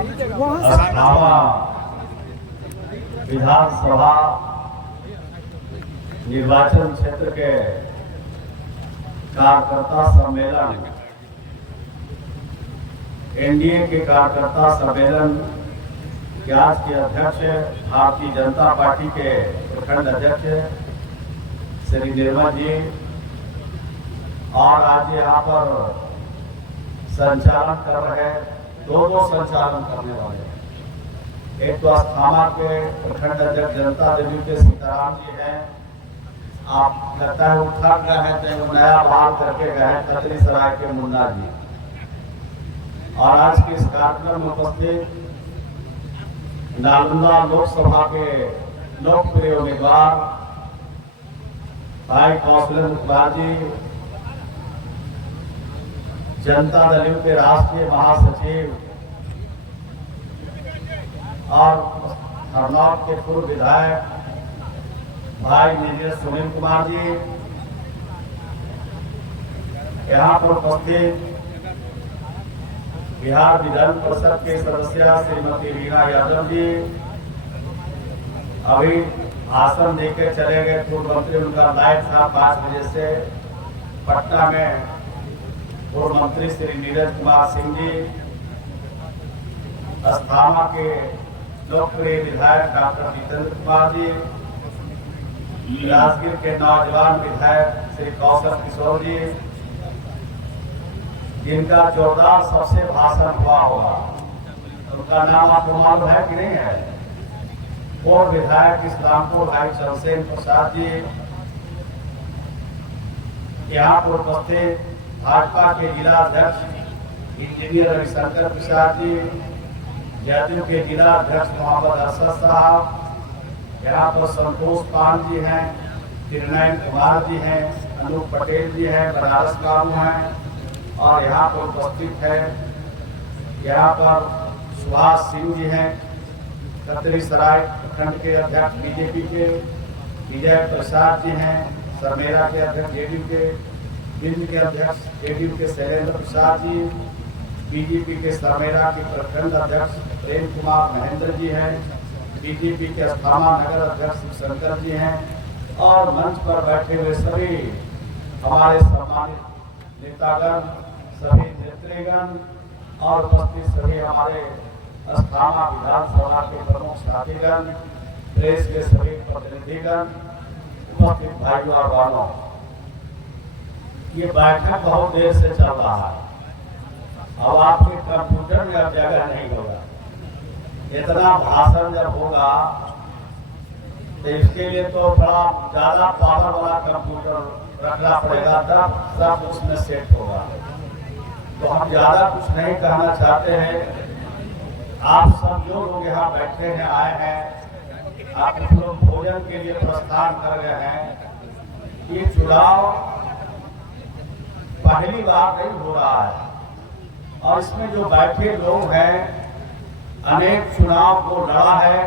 अस्थामा विधानसभा निर्वाचन क्षेत्र के कार्यकर्ता सम्मेलन, एनडीए के कार्यकर्ता सम्मेलन के आज के अध्यक्ष भारतीय जनता पार्टी के प्रखंड अध्यक्ष श्री निर्मल जी और आज यहाँ पर संचालन कर रहे दो संचालन करने वाले, एक तो अस्थामा के प्रखंड अध्यक्ष जनता देवी के सीताराम जी हैं। आप लगता है उठा गए हैं तो नया बहाल करके गए हैं खतरी सराय के मुन्ना जी। और आज के इस कार्यक्रम में उपस्थित नालंदा लोकसभा के लोकप्रिय उम्मीदवार भाई कौशल मुखर्जी जी, जनता दल के राष्ट्रीय महासचिव और हरनौत के पूर्व विधायक भाई मेजर सुनील कुमार जी, यहाँ पर उपस्थित बिहार विधान परिषद के सदस्य श्रीमती रीना यादव जी, अभी भाषण देकर चले गए पूर्व मंत्री, उनका लाइव था 5 बजे से पटना में, पूर्व मंत्री श्री नीरज कुमार सिंह जी, अस्थामा के लोकप्रिय विधायक डॉक्टर जितेंद्र कुमार जी, राजगीर के नौजवान विधायक श्री कौशल किशोर जी, जिनका जोरदार सबसे भाषण हुआ होगा, उनका नाम आपको मालूम है कि नहीं है? पूर्व विधायक इस्लामपुर भाई चंद्रसेन प्रसाद जी, यहाँ पर उपस्थित भाजपा के जिला अध्यक्ष इंजीनियर रविशंकर प्रसाद जी, जदयू के जिला अध्यक्ष मोहम्मद अरशद साहब, यहाँ पर संतोष पान जी हैं, त्रिनयन कुमार जी हैं, अनूप पटेल जी हैं, बनारस कामू हैं, और यहाँ पर उपस्थित है यहाँ पर सुभाष सिंह जी हैं, खतरी सराय प्रखंड के अध्यक्ष बीजेपी के, विजय प्रसाद जी हैं, सरमेरा के अध्यक्ष जेडीयू के, बिंद के अध्यक्ष जेडीयू के शैलेंद्र प्रसाद जी, बीजेपी के सरमेरा के प्रखंड अध्यक्ष प्रेम कुमार महेंद्र जी हैं, बीजेपी के अस्थामा नगर अध्यक्ष शंकर जी हैं, और मंच पर बैठे हुए सभी हमारे सम्मानित नेतागण, सभी नेतृगण और उपस्थित सभी हमारे अस्थामा विधानसभा के प्रमुख साथीगण, प्रेस के सभी प्रतिनिधिगण, उपस्थित भाइयों और बहनों, ये बैठक बहुत देर से चल रहा है। अब आपके कंप्यूटर में अब जगह नहीं होगा, इतना भाषण जब होगा तो इसके लिए तो थोड़ा ज्यादा पावर वाला कंप्यूटर रखना पड़ेगा, तब सब उसमें सेट होगा। तो हम ज्यादा कुछ नहीं कहना चाहते हैं। आप सब जो लोग यहाँ बैठे हैं, आए हैं, आप लोग भोजन के लिए प्रस्थान कर गए हैं। ये चुनाव पहली बार नहीं हो रहा है, और इसमें जो बैठे लोग हैं, अनेक चुनाव को लड़ा है,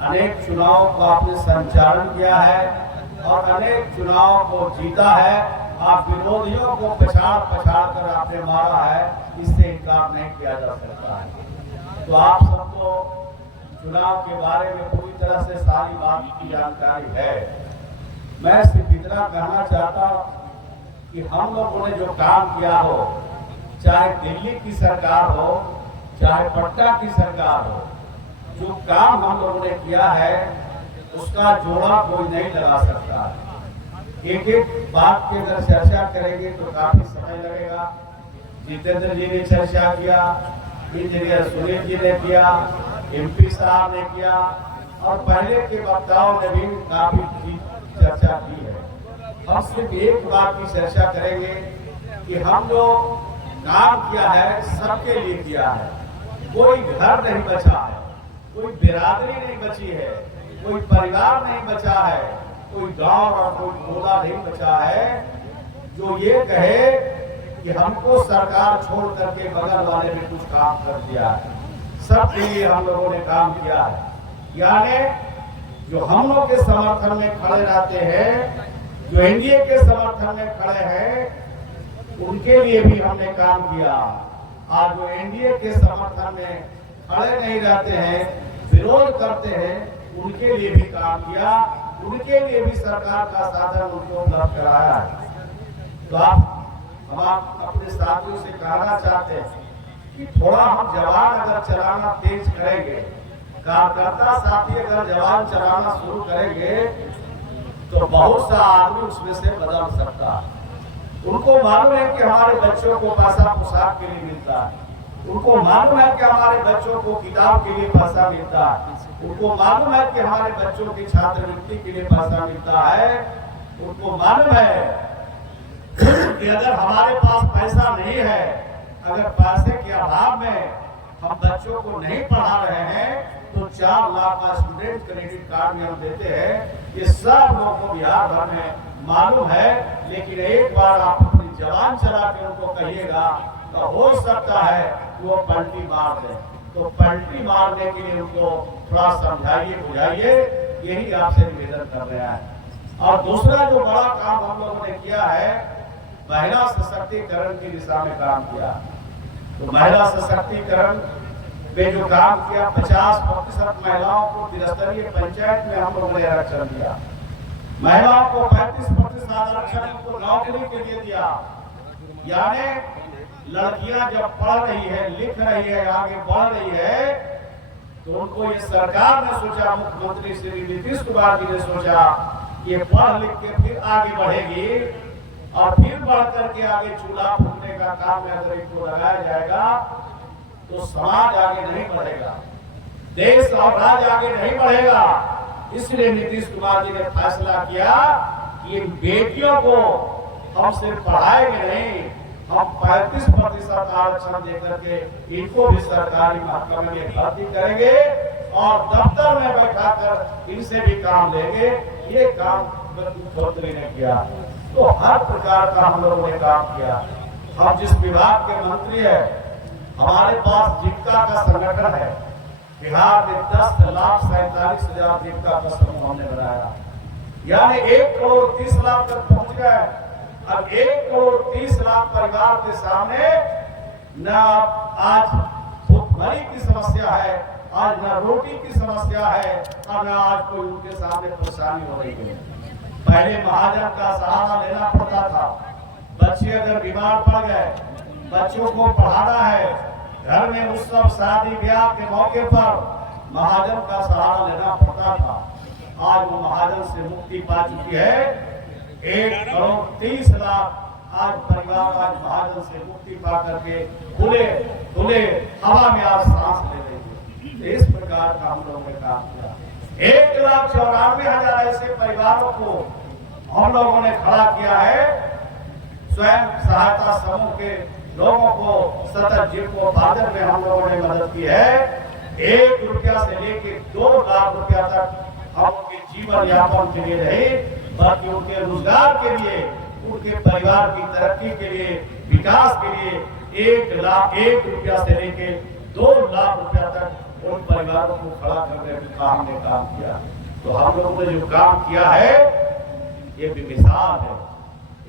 अनेक चुनाव का आपने संचालन किया है और अनेक चुनाव को जीता है। आप विरोधियों को पछाड़ कर आपने मारा है, इससे इनकार नहीं किया जा सकता है। तो आप सबको चुनाव के बारे में पूरी तरह से सारी बात की जानकारी है। मैं सिर्फ इतना कहना चाहता हूँ कि हम लोगों ने जो काम किया हो, चाहे दिल्ली की सरकार हो, चाहे पटना की सरकार हो, जो काम हम लोगों ने किया है उसका जोड़ा कोई नहीं लगा सकता। एक एक बात की अगर चर्चा करेंगे तो काफी समय लगेगा। जितेंद्र जी ने चर्चा किया, इंजीनियर सुनील जी ने किया, एमपी साहब ने किया, और पहले के वक्ताओं ने भी काफी चर्चा की है। हम सिर्फ एक बात की चर्चा करेंगे कि हम जो काम किया है सबके लिए किया है। कोई घर नहीं बचा है, कोई बिरादरी नहीं बची है, कोई परिवार नहीं बचा है, कोई गांव और कोई टोला नहीं बचा है जो ये कहे कि हमको सरकार छोड़ करके बगल वाले ने कुछ काम कर दिया है। सबके लिए हम लोगों ने काम किया है। यानी जो हम लोग के समर्थन में खड़े रहते हैं, जो एनडीए के समर्थन में खड़े हैं, उनके लिए भी हमने काम किया। आज जो एनडीए के समर्थन में खड़े नहीं रहते हैं, विरोध करते हैं, उनके लिए भी काम किया, उनके लिए भी सरकार का साधन उनको उपलब्ध कराया है। तो हम अपने साथियों से कहना चाहते हैं कि थोड़ा हम जवान अगर चलाना तेज करेंगे, कार्यकर्ता साथी अगर जवान चलाना शुरू करेंगे तो बहुत सा आदमी उसमें से बदल सकता है। उनको मालूम है कि हमारे बच्चों को पैसा पोशाक के लिए मिलता है, उनको मालूम है कि हमारे बच्चों को किताब के लिए पैसा मिलता है, उनको मालूम है कि हमारे बच्चों की छात्रवृत्ति के लिए पैसा मिलता है, उनको मालूम है कि अगर हमारे पास पैसा नहीं है, अगर पैसे के अभाव में हम बच्चों को नहीं पढ़ा रहे हैं तो 4 लाख का स्टूडेंट क्रेडिट कार्ड में हम देते हैं। ये सब लोगों को बिहार भर में मालूम है, लेकिन एक बार आप अपनी जबान चला के उनको कहिएगा तो हो सकता है कि वो पलटी मार दे। तो पलटी मारने के लिए उनको थोड़ा समझाइए, बुझाइए, यही आपसे निवेदन कर रहे हैं। और दूसरा जो बड़ा काम हम लोगों ने किया है, महिला सशक्तिकरण की दिशा में काम किया। तो महिला सशक्तिकरण पे जो काम किया, 50% महिलाओं को त्रिस्तरीय पंचायत में हम लोगों ने आरक्षण दिया, महिलाओं को 35% आरक्षण उनको नौकरी के लिए दिया। यानी लड़कियां जब पढ़ रही है, लिख रही है, आगे बढ़ रही है, तो उनको ये सरकार ने सोचा, मुख्यमंत्री श्री नीतीश कुमार जी ने सोचा ये पढ़ लिख के फिर आगे बढ़ेगी और फिर बढ़ करके आगे चूल्हा फूकने का काम में अगर इनको लगाया जाएगा तो समाज आगे नहीं बढ़ेगा, देश और राज्य आगे नहीं बढ़ेगा। इसलिए नीतीश कुमार जी ने फैसला किया कि इन बेटियों को हम सिर्फ पढ़ाएंगे नहीं, हम 35% आरक्षण देकर के इनको भी सरकारी महकमे में भर्ती करेंगे और दफ्तर में बैठाकर इनसे भी काम लेंगे। ये काम मुख्यमंत्री ने किया। तो हर प्रकार का हम लोगों ने काम किया। हम जिस विभाग के मंत्री है, हमारे पास जीविका का संगठन है। बिहार में 10,47,000 जीविका का समूह हमने बनाया, यानी 1,30,00,000 तक पहुंच गए। अब 1,30,00,000 परिवार के सामने न आज भूखमरी की समस्या है, आज न रोटी की समस्या है और न आज कोई उनके सामने परेशानी हो रही है। पहले महाजन का सहारा लेना पड़ता था। बच्चे अगर बीमार पड़ गए, बच्चों को पढ़ाना है, घर में उत्सव शादी ब्याह के मौके पर महाजन का सहारा लेना पड़ता था। आज वो महाजन से मुक्ति पा चुकी है। 1,30,00,000 आज परिवार आज महाजन से मुक्ति पा करके खुले हवा में आज सांस ले रही है। इस प्रकार का हम लोगों ने काम किया। 1,94,000 ऐसे परिवारों को हम लोगों ने खड़ा किया है। स्वयं सहायता समूह के लोगों को सतत जीविकोपार्जन में हम लोगों ने मदद की है। 1 रुपया से लेकर 2 लाख रुपया तक हम उनके जीवन यापन के लिए रहे, बल्कि उनके रोजगार के लिए, उनके परिवार की तरक्की के लिए, विकास के लिए 1 रुपया से लेकर 2 लाख रुपया तक उन परिवारों को खड़ा करने का हमने काम किया। तो हम लोगों ने जो काम किया है ये बेमिसाल है।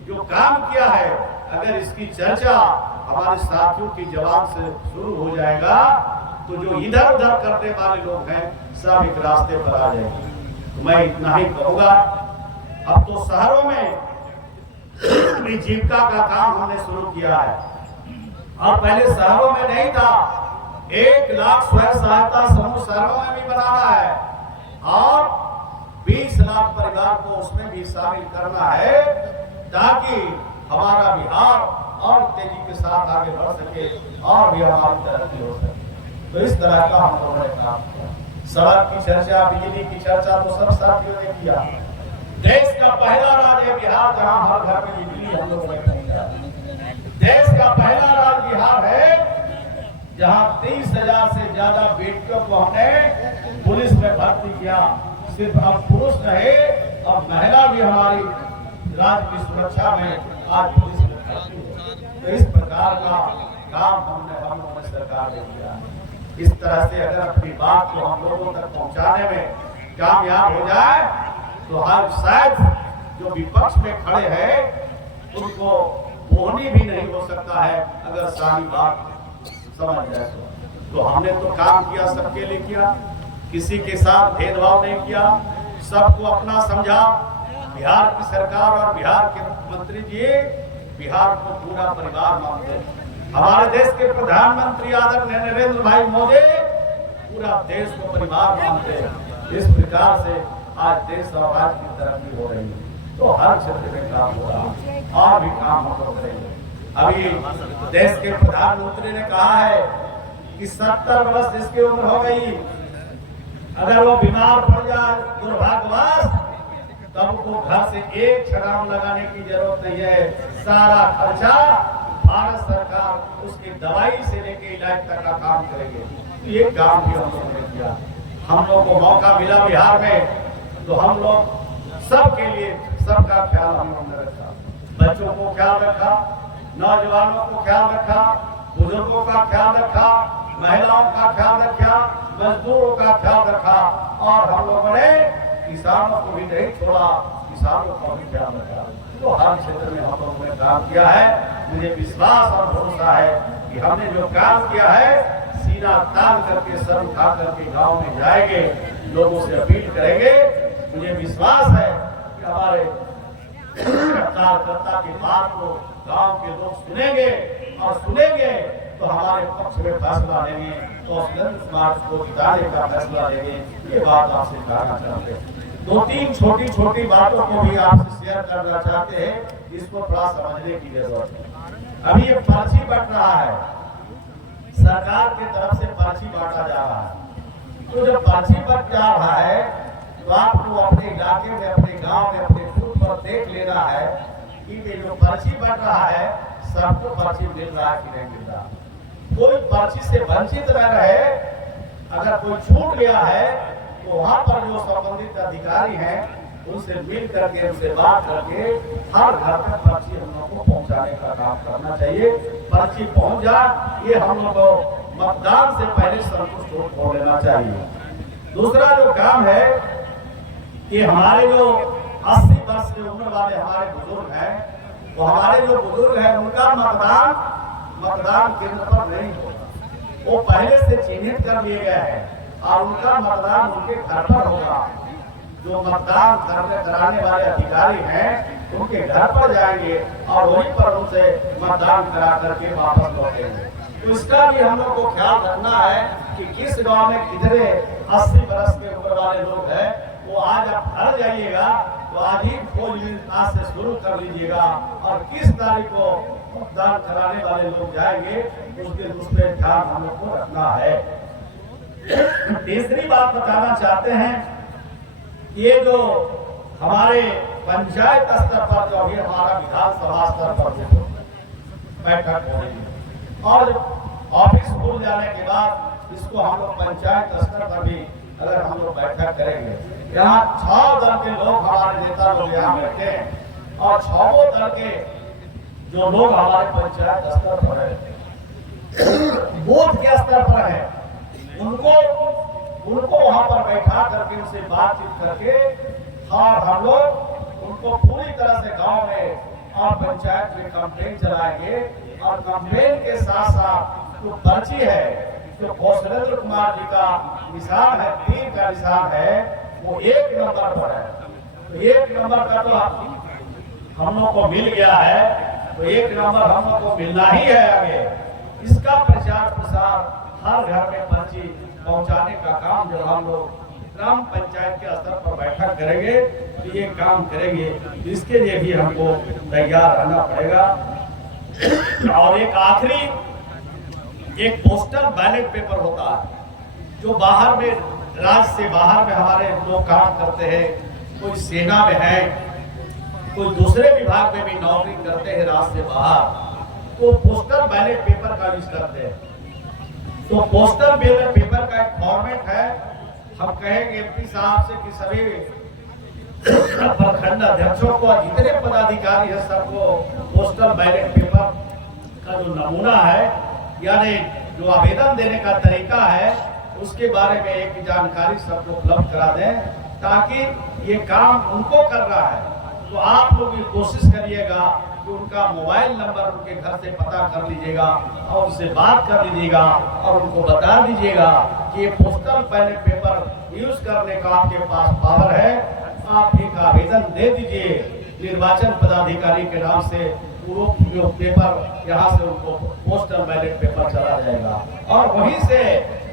जो काम किया है, अगर इसकी चर्चा हमारे साथियों की जबान से शुरू हो जाएगा तो जो इधर उधर करने वाले लोग हैं सब एक रास्ते पर आ जाएंगे। तो मैं इतना ही कहूंगा। अब तो शहरों में जीविका का काम हमने शुरू किया है और पहले शहरों में नहीं था। 1 लाख स्वयं सहायता समूह शहरों में भी बनाना है और 20 लाख परिवार को उसमें भी शामिल करना है, ताकि हमारा बिहार और तेजी के साथ आगे बढ़ सके और भी हमारी तरक्की हो सके। तो इस तरह का हम लोगों ने काम किया। सड़क की चर्चा, बिजली की चर्चा तो सब साथियों ने किया। देश का पहला राज्य बिहार, जहां हर घर में बिजली हम लोगों ने किया। देश का पहला राज्य बिहार है जहां 30,000 से ज्यादा बेटियों को हमने पुलिस में भर्ती किया। सिर्फ अब पुरुष रहे, अब महिला भी हमारी राज्य की सुरक्षा में आज पुलिस में भर्ती हो। तो इस प्रकार का काम हम लोगों ने सरकार ने किया। इस तरह से अगर अपनी बात को हम लोगों तक पहुंचाने में कामयाब हो जाए तो हम शायद जो विपक्ष में खड़े हैं उनको बोलनी भी नहीं हो सकता है, अगर सारी बात समझ जाए तो। तो हमने तो काम किया, सबके लिए किया, किसी के साथ भेदभाव नहीं किया, सबको अपना समझा। बिहार की सरकार और बिहार के मुख्यमंत्री जी बिहार को पूरा परिवार मानते हैं। हमारे देश के प्रधानमंत्री आदरणीय नरेंद्र भाई मोदी पूरा देश को परिवार मानते हैं। इस प्रकार से आज देश और राज्य की तरक्की हो रही है। तो हर क्षेत्र में काम हो रहा है और भी काम हम लोग करेंगे। अभी देश के प्रधानमंत्री ने कहा है कि 70 वर्ष जिसकी उम्र हो गई, अगर वो बीमार पड़ जाए दुर्भाग्यवश, तब को घर से एक छलांग लगाने की जरूरत नहीं है। सारा खर्चा भारत सरकार उसकी दवाई से लेके इलाज तक का काम करेंगे। तो ये काम भी हम लोगों ने किया। हम लोग को मौका मिला बिहार में, तो हम लोग सबके लिए सबका ख्याल हम लोगों ने रखा। बच्चों को ख्याल रखा, नौजवानों को ख्याल रखा, बुजुर्गों का ख्याल रखा, महिलाओं का ख्याल रखा, मजदूरों का ख्याल रखा, और हम लोगों ने किसानों को भी नहीं छोड़ा, किसानों का भी ख्याल रखा। तो हर क्षेत्र में हम लोगों ने काम किया है। मुझे विश्वास और भरोसा है कि हमने जो काम किया है सीना तान करके सर उठा करके गाँव में जाएंगे, लोगों से अपील करेंगे। मुझे विश्वास है कि हमारे कार्यकर्ता की बात को गांव के लोग सुनेंगे, और सुनेंगे तो हमारे पक्ष में फैसला लेंगे, तो समाज को जिताने का फैसला लेंगे। ये बात आपसे कहना चाहते हैं। 2-3 छोटी बातों को भी आपसे शेयर करना चाहते हैं, इसको थोड़ा समझने की जरूरत है। अभी ये पर्ची बंट रहा है, सरकार की तरफ से पर्ची बांटा जा रहा है। तो जब पर्ची बंट जा रहा है तो आपको अपने इलाके में, अपने गांव में, अपने बूथ पर देख लेना है कि ये जो पर्ची बंट रहा है सबको पर्ची मिल रहा है कि नहीं मिल रहा। कोई पर्ची से वंचित न रहे। अगर कोई छूट गया है तो वहां पर जो संबंधित अधिकारी हैं उनसे मिल करके, उनसे बात करके हर घर तक पर्ची हम लोग को पहुंचाने का काम करना चाहिए। पर्ची पहुंच जाए, ये हम लोग को मतदान से पहले संतुष्ट हो लेना चाहिए। दूसरा जो काम है कि हमारे जो 80 वर्ष की उम्र वाले हमारे बुजुर्ग हैं, वो हमारे जो बुजुर्ग हैं उनका मतदान केंद्र पर नहीं होगा। वो पहले से चिन्हित कर लिए गए हैं और उनका मतदान उनके घर पर होगा। जो मतदान कराने वाले अधिकारी हैं उनके घर पर जाएंगे और वहीं पर उनसे मतदान करा करके वापस लौटेंगे। तो इसका भी हम लोग को ख्याल रखना है कि किस गांव में कितने 80 वर्ष के उम्र वाले लोग हैं। वो आज आप घर जाइएगा तो आज ही पोलिंग आज से शुरू कर लीजिएगा, और किस तारीख को मतदान कराने वाले लोग जाएंगे उस पर ध्यान हम लोग को रखना है। तीसरी बात बताना चाहते हैं, ये जो हमारे पंचायत स्तर पर जो भी हमारा विधानसभा स्तर पर बैठक हो रही है, और ऑफिस खुल जाने के बाद इसको हम लोग पंचायत स्तर पर भी अगर हम लोग बैठक करेंगे, यहाँ 6 दल के लोग हमारे नेता लोग यहाँ बैठे हैं, और 6 दल के जो लोग हमारे पंचायत स्तर पर है, बूथ के स्तर पर है, उनको वहां पर बैठा करके उनसे बातचीत करके, और हम लोग उनको पूरी तरह से गांव में और पंचायत में कंप्लेन चलाएंगे। और कंप्लेन के साथ साथ जो पर्ची है, जो कौशलेंद्र कुमार जी का निशान है, तीर का निशान है, वो 1 नंबर पर है। तो 1 नंबर का तो हम लोग को मिल गया है, तो 1 नंबर हम लोग को मिलना ही है आगे। इसका प्रचार प्रसार हर घर में पर्ची पहुंचाने का काम जब हम लोग ग्राम पंचायत के स्तर पर बैठक करेंगे तो ये काम करेंगे। इसके लिए भी हमको तैयार रहना पड़ेगा। और एक आखिरी एक पोस्टल बैलेट पेपर होता है, जो बाहर में, राज्य से बाहर में हमारे लोग काम करते हैं, कोई सेना में है, कोई दूसरे विभाग में भी नौकरी करते हैं राज्य से बाहर, तो पोस्टल बैलेट पेपर का यूज करते हैं। तो पोस्टल बैलेट पेपर का एक फॉर्मेट है। हम कहेंगे एमपी साहब से कि सभी प्रखंड अध्यक्षों को, जितने पदाधिकारी है, सबको पोस्टल बैलेट पेपर का जो नमूना है, यानी जो आवेदन देने का तरीका है, उसके बारे में एक जानकारी सबको उपलब्ध करा दें, ताकि ये काम उनको कर रहा है, तो आप लोग ये कोशिश करिएगा कि उनका मोबाइल नंबर उनके घर से पता कर लीजिएगा और उनसे बात कर लीजिएगा और उनको बता दीजिएगा कि ये पोस्टल बैलेट पेपर यूज करने का आपके पास पावर है। आप एक आवेदन दे दीजिए निर्वाचन पदाधिकारी के नाम से, वो जो पेपर यहाँ से उनको पोस्टल बैलेट पेपर चला जाएगा और वहीं से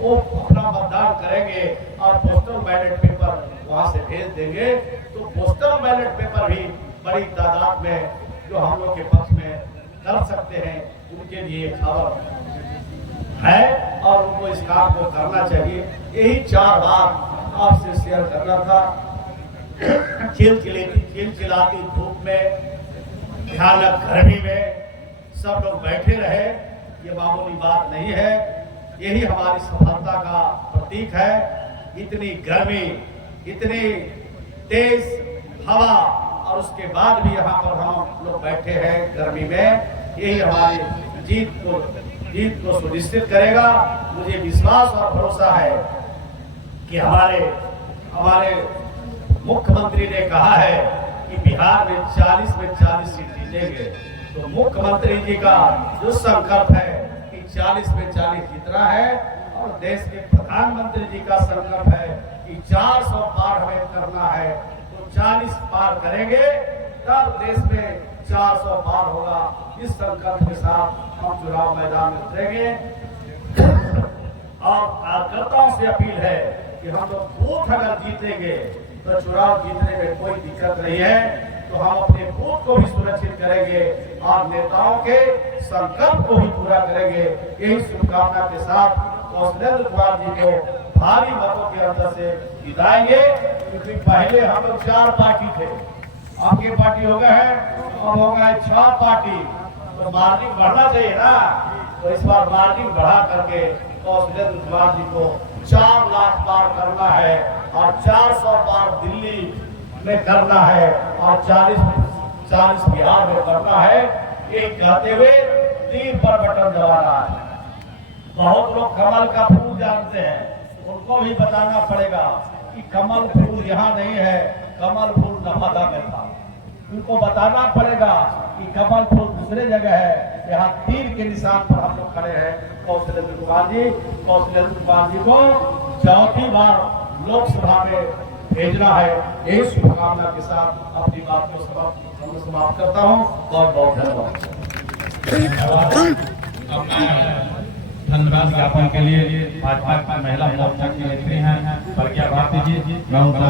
वो अपना मतदान करेंगे और पोस्टल बैलेट पेपर वहाँ से भेज देंगे। तो पोस्टल बैलेट पेपर भी बड़ी तादाद में जो हम लोग के पक्ष में कर सकते हैं, उनके लिए खबर है और उनको इस काम को करना चाहिए। यही 4 बात आपसे शेयर करना था। चिलचिलाती धूप में, भयानक गर्मी में सब लोग बैठे रहे, ये मामूली बात नहीं है। यही हमारी सफलता का प्रतीक है। इतनी गर्मी, इतनी तेज हवा और उसके बाद भी यहाँ पर हम लोग बैठे हैं गर्मी में, यही हमारी जीत को सुनिश्चित करेगा। मुझे विश्वास और भरोसा है कि हमारे मुख्यमंत्री ने कहा है कि बिहार में 40 में 40 सीट जीतेंगे। तो मुख्यमंत्री जी का जो संकल्प है कि 40 में 40 जीतना है और देश के प्रधानमंत्री जी का संकल्प है कि 400 पार हमें करना है, तो 40 पार करेंगे तब देश में 400 पार होगा। इस संकल्प के साथ हम चुनाव मैदान में उतरेंगे और कार्यकर्ताओं से अपील है कि हम लोग बूथ अगर जीतेंगे तो चुनाव जीतने में कोई दिक्कत नहीं है, तो हम अपने बूथ को भी सुरक्षित करेंगे और नेताओं के संकल्प को भी पूरा करेंगे। यही शुभकामना के साथ कौशलेंद्र कुमार जी को भारी मतों के अंतर से जिताएंगे, क्योंकि पहले हम लोग 4 पार्टी थे, आपकी पार्टी हो गए हैं, अब हो गए 6 पार्टी, तो मार्जिन बढ़ना चाहिए ना। तो इस बार मार्जिन बढ़ा करके कौशलेंद्र कुमार जी को 4 लाख पार करना है और 400 पार दिल्ली में करना है और 40 बिहार में करना है। ये कहते हुए 3 पर बटन दबाना है। बहुत लोग कमल का फूल जानते हैं, उनको भी बताना पड़ेगा कि कमल फूल यहाँ नहीं है, कमल फूल नवादा में था। उनको बताना पड़ेगा कि कमल फूल दूसरे जगह है। यहाँ तीर के निशान पर हम लोग खड़े हैं। कौशलेंद्र कुमार जी को 4थी बार लोकसभा में भेजना है। यही शुभकामना के साथ अपनी बात को समाप्त करता हूँ। बहुत बहुत धन्यवाद। धन्यवाद ज्ञापन के लिए भाजपा महिला मोर्चा की नेत्री हैं प्रज्ञा भारती जी, मैं उनका